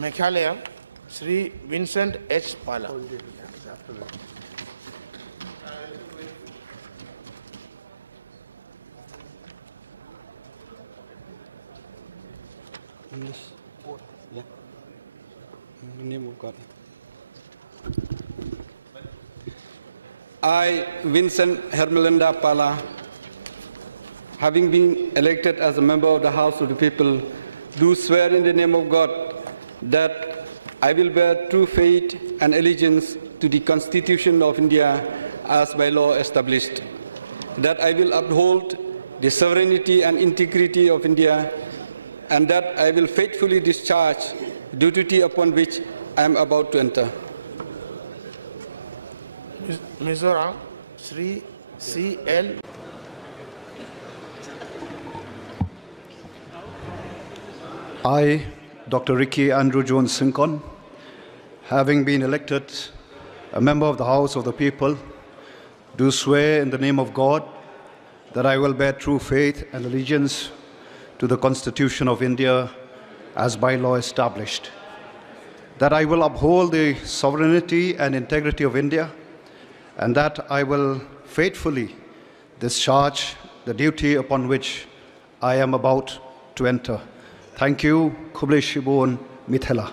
Meghalaya, Sir Vincent H. Pala. Name of God. I, Vincent Hermelinda Pala, having been elected as a member of the House of the People, do swear in the name of God that I will bear true faith and allegiance to the Constitution of India as by law established, that I will uphold the sovereignty and integrity of India, and that I will faithfully discharge the duty upon which I am about to enter. Mizoram, Sri C.L. I, Dr. Ricky Andrew Jones Syngkon, having been elected a member of the House of the People, do swear in the name of God that I will bear true faith and allegiance to the Constitution of India as by law established, that I will uphold the sovereignty and integrity of India, and that I will faithfully discharge the duty upon which I am about to enter. Thank you, Kuble Shibon Mithela.